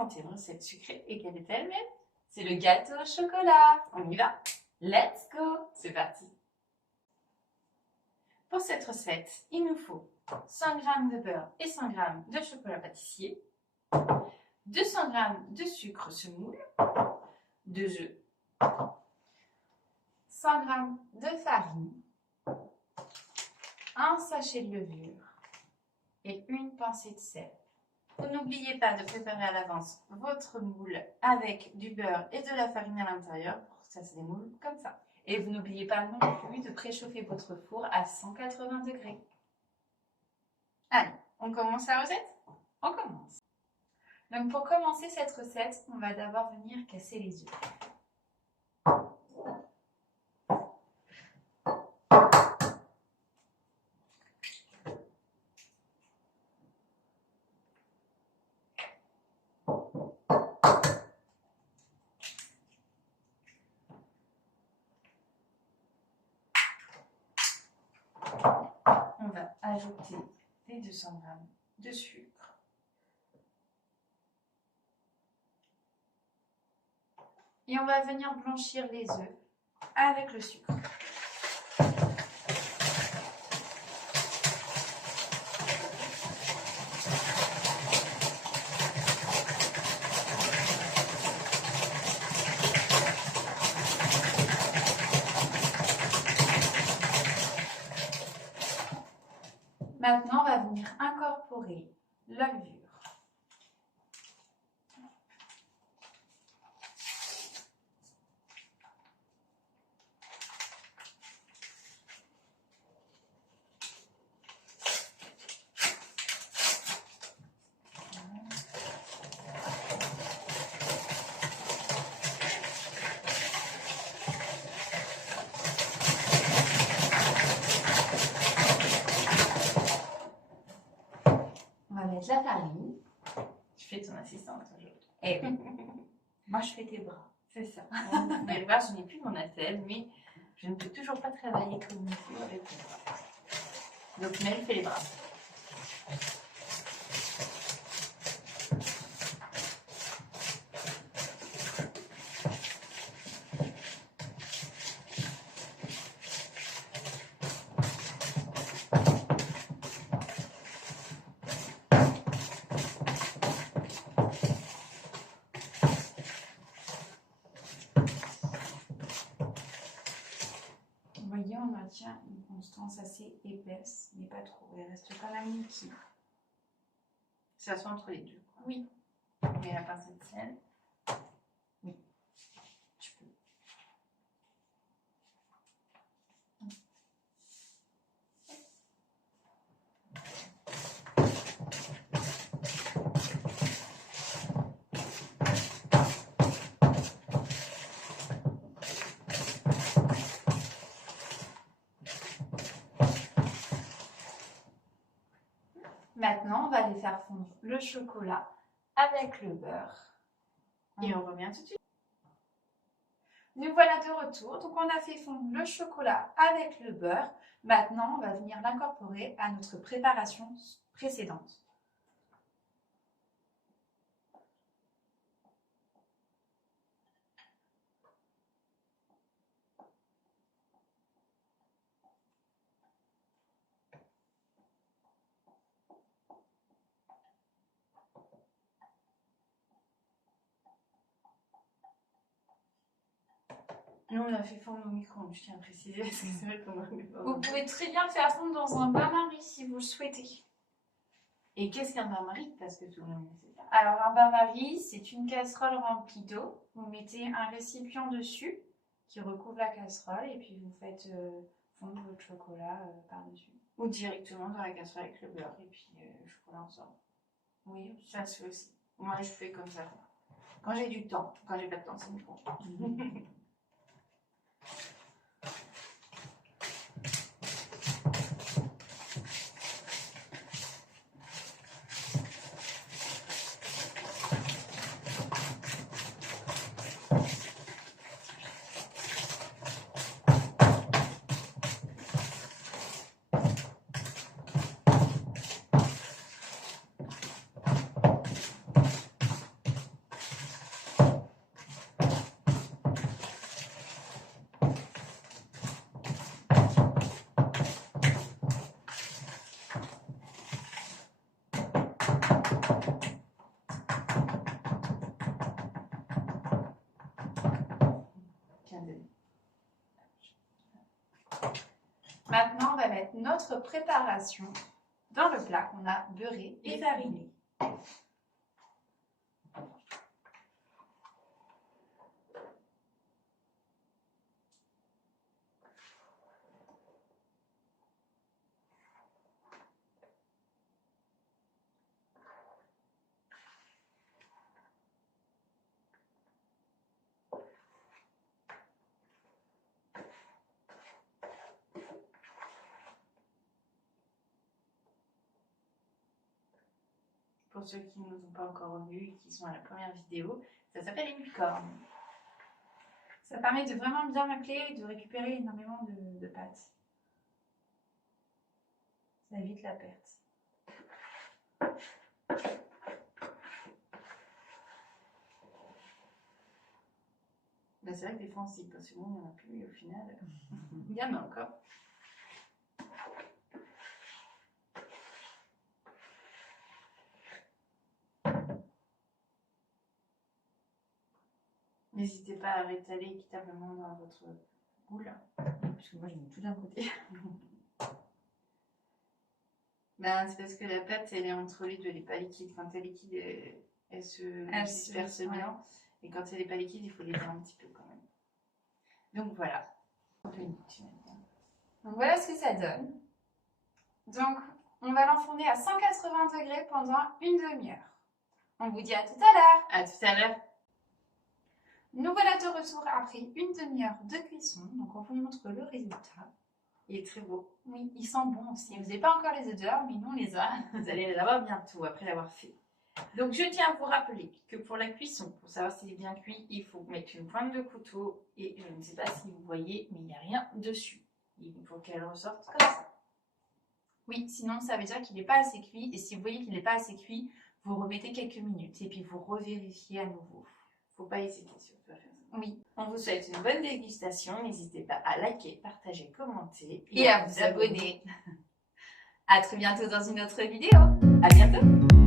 tenter une recette sucrée. Et quelle est-elle, même? C'est le gâteau au chocolat. On y va? Let's go! C'est parti! Pour cette recette, il nous faut 100 g de beurre et 100 g de chocolat pâtissier, 200 g de sucre semoule, 2 œufs, 100 g de farine, un sachet de levure et une pincée de sel. Vous n'oubliez pas de préparer à l'avance votre moule avec du beurre et de la farine à l'intérieur pour que ça se démoule comme ça. Et vous n'oubliez pas non plus de préchauffer votre four à 180 degrés. Allez, on commence la recette? On commence. Donc pour commencer cette recette, on va d'abord venir casser les œufs. On va ajouter les 200 g de sucre. Et on va venir blanchir les œufs avec le sucre. Maintenant, on va venir incorporer la levure. On va mettre la farine. Je fais ton assistante aujourd'hui. Eh oui. Moi, je fais tes bras. C'est ça. Mais moi, je n'ai plus mon attelle, mais je ne peux toujours pas travailler comme il faut avec mes bras. Donc, Mel fait les bras. Vous voyez, on maintient une constance assez épaisse, mais pas trop. Elle reste quand même liquide. Ça soit entre les deux. Quoi. Oui. Mais la pincée de sel. Oui. Tu peux. Maintenant, on va aller faire fondre le chocolat avec le beurre. Et on revient tout de suite. Nous voilà de retour. Donc, on a fait fondre le chocolat avec le beurre. Maintenant, on va venir l'incorporer à notre préparation précédente. Nous, on a fait fondre au micro-ondes, je tiens à préciser, parce que c'est vrai qu'on a fait fondre. Vous pouvez très bien le faire fondre dans un bain-marie si vous le souhaitez. Et qu'est-ce qu'un bain-marie? Parce que tout le monde ne sait pas. Alors, un bain-marie, c'est une casserole remplie d'eau. Vous mettez un récipient dessus qui recouvre la casserole et puis vous faites fondre votre chocolat par-dessus. Ou directement dans la casserole avec le beurre et puis le chocolat ensemble. Oui, ça se fait aussi. Moi, je fais comme ça. Quand j'ai du temps. Quand j'ai pas de temps, c'est une fois. Maintenant, on va mettre notre préparation dans le plat qu'on a beurré et fariné. Pour ceux qui ne nous ont pas encore vus et qui sont à la première vidéo, ça s'appelle une corne. Ça permet de vraiment bien racler et de récupérer énormément de pâte. Ça évite la perte. Ben, c'est vrai que des fois on se dit pas souvent, il n'y en a plus et au final, il y en a encore. N'hésitez pas à rétaler équitablement dans votre boule. Parce que moi je mets tout d'un côté. Ben, c'est parce que la pâte elle est entre les deux, elle n'est pas liquide. Quand elle est liquide, elle se disperse bien. Et quand elle n'est pas liquide, il faut l'aider un petit peu quand même. Donc voilà. Donc voilà ce que ça donne. Donc on va l'enfourner à 180 degrés pendant une demi-heure. On vous dit à tout à l'heure. À tout à l'heure. Nous voilà de retour après une demi-heure de cuisson. Donc on vous montre le résultat. Il est très beau. Oui, il sent bon aussi. Vous n'avez pas encore les odeurs, mais nous on les a. Vous allez les avoir bientôt après l'avoir fait. Donc je tiens à vous rappeler que pour la cuisson, pour savoir s'il est bien cuit, il faut mettre une pointe de couteau. Et je ne sais pas si vous voyez, mais il n'y a rien dessus. Il faut qu'elle ressorte comme ça. Oui, sinon ça veut dire qu'il n'est pas assez cuit. Et si vous voyez qu'il n'est pas assez cuit, vous remettez quelques minutes et puis vous revérifiez à nouveau. Faut pas hésiter surtout à faire ça. Oui, on vous souhaite une bonne dégustation. N'hésitez pas à liker, partager, commenter et à vous abonner. À très bientôt dans une autre vidéo. À bientôt.